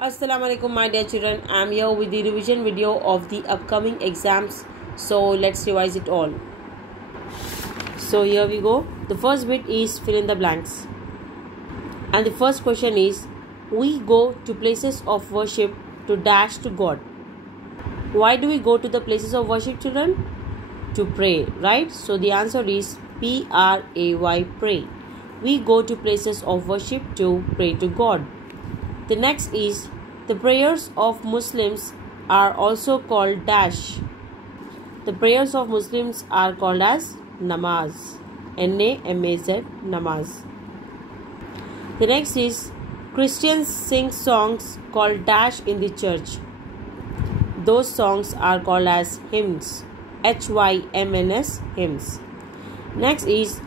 Assalamu alaikum my dear children. I am here with the revision video of the upcoming exams. So let's revise it all. So here we go. The first bit is fill in the blanks. And the first question is, we go to places of worship to dash to God. Why do we go to the places of worship, children? To pray, right? So the answer is P-R-A-Y, pray. We go to places of worship to pray to God. The next is, the prayers of Muslims are also called dash. The prayers of Muslims are called as namaz. N-A-M-A-Z, namaz. The next is, Christians sing songs called dash in the church. Those songs are called as hymns. H-Y-M-N-S, hymns. Next is,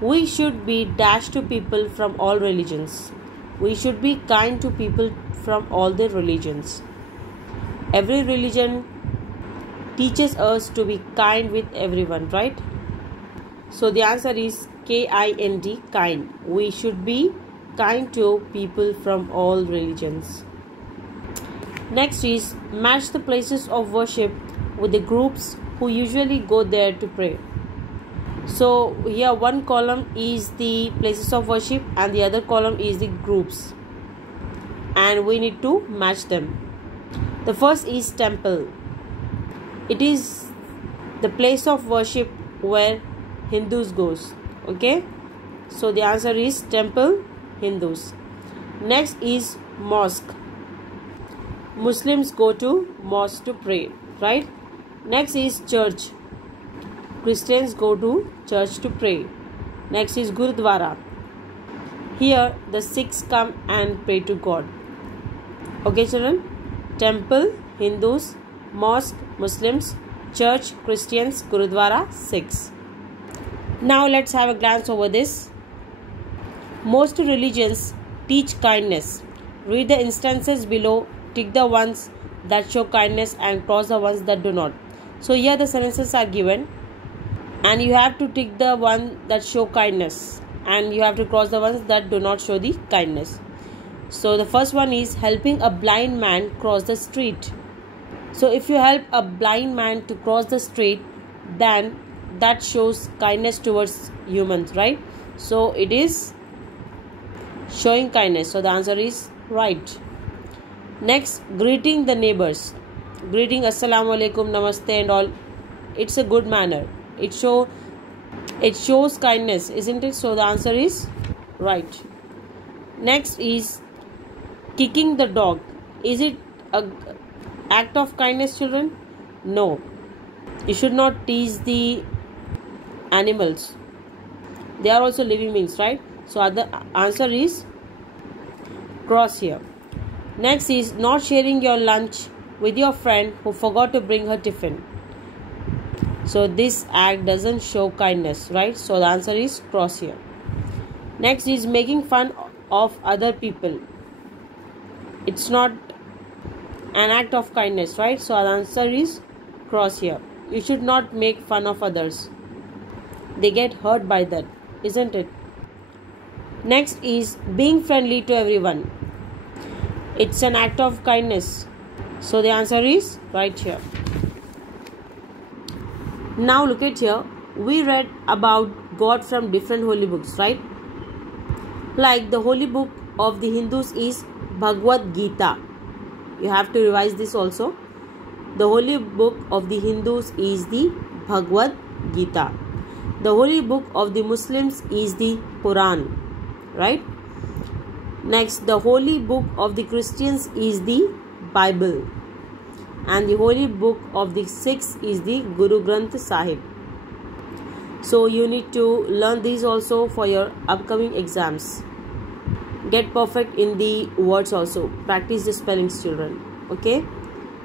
we should be dash to people from all religions. We should be kind to people from all the religions. Every religion teaches us to be kind with everyone, right? So the answer is K-I-N-D, kind. We should be kind to people from all religions. Next is, match the places of worship with the groups who usually go there to pray. So here one column is the places of worship and the other column is the groups, and we need to match them. The first is temple. It is the place of worship where Hindus goes. Okay, so the answer is temple, Hindus. Next is mosque. Muslims go to mosque to pray, right? Next is church. Christians go to church to pray. Next is Gurudwara. Here the Sikhs come and pray to God. Okay children, temple, Hindus, mosque, Muslims, church, Christians, Gurudwara, Sikhs. Now let's have a glance over this. Most religions teach kindness. Read the instances below, tick the ones that show kindness and cross the ones that do not. So here the sentences are given, and you have to tick the one that show kindness and you have to cross the ones that do not show the kindness. So the first one is, helping a blind man cross the street. So if you help a blind man to cross the street, then that shows kindness towards humans, right? So it is showing kindness. So the answer is right. Next, greeting the neighbors. Greeting Assalamu alaikum, namaste and all. It's a good manner. It shows kindness, isn't it? So the answer is right. Next is kicking the dog. Is it an act of kindness, children? No. You should not tease the animals. They are also living beings, right? So the answer is cross here. Next is not sharing your lunch with your friend who forgot to bring her tiffin. So this act doesn't show kindness, right? So the answer is cross here. Next is making fun of other people. It's not an act of kindness, right? So the answer is cross here. You should not make fun of others. They get hurt by that, isn't it? Next is being friendly to everyone. It's an act of kindness. So the answer is right here. Now look at here. We read about God from different holy books, right? Like the holy book of the Hindus is Bhagavad Gita. You have to revise this also. The holy book of the Hindus is the Bhagavad Gita. The holy book of the Muslims is the Quran, right? Next, the holy book of the Christians is the Bible. And the holy book of the Sikhs is the Guru Granth Sahib. So you need to learn these also for your upcoming exams. Get perfect in the words also. Practice the spellings, children. Okay.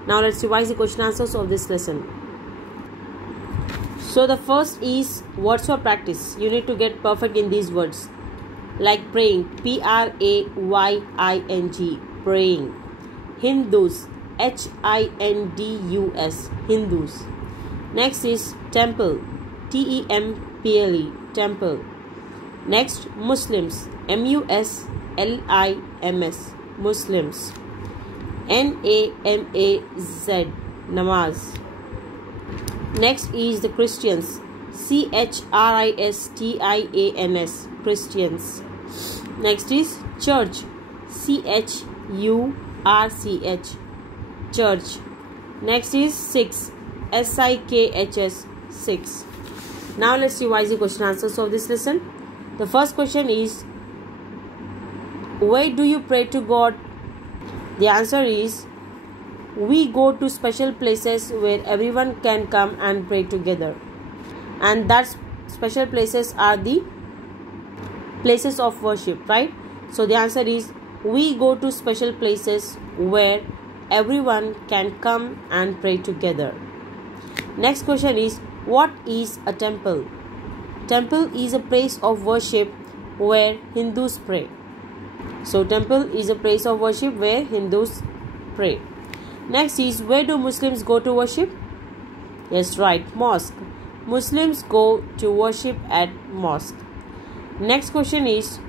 Now let's revise the question answers of this lesson. So the first is words for practice. You need to get perfect in these words. Like praying, P-R-A-Y-I-N-G, praying. Hindus, H-I-N-D-U-S, Hindus. Next is temple, T-E-M-P-L-E, temple. Next, Muslims, M-U-S-L-I-M-S, Muslims. N-A-M-A-Z, namaz. Next is the Christians, C-H-R-I-S-T-I-A-N-S, Christians. Next is church, C-H-U-R-C-H, church. Next is Sikhs, S-I-K-H-S, Sikhs. Now let's revise the question answers of this lesson. The first question is, where do you pray to God? The answer is, we go to special places where everyone can come and pray together. And that special places are the places of worship, right? So the answer is, we go to special places where everyone can come and pray together. Next question is, what is a temple? Temple is a place of worship where Hindus pray. So temple is a place of worship where Hindus pray. Next is, where do Muslims go to worship? Yes, right, mosque. Muslims go to worship at mosque. Next question is,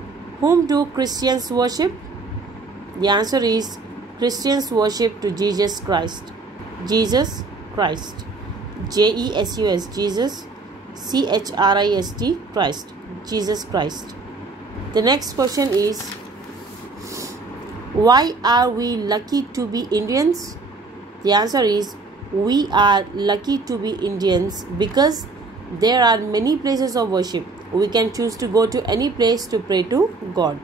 whom do Christians worship? The answer is, Christians worship to Jesus Christ. Jesus Christ. J-E-S-U-S, Jesus. C-H-R-I-S-T, Christ. Jesus Christ. The next question is, why are we lucky to be Indians? The answer is, we are lucky to be Indians because there are many places of worship. We can choose to go to any place to pray to God.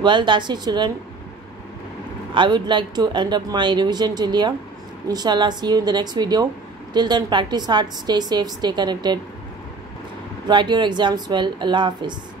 Well, that's it, children. I would like to end up my revision till here. Inshallah, see you in the next video. Till then, practice hard, stay safe, stay connected. Write your exams well. Allah Hafiz.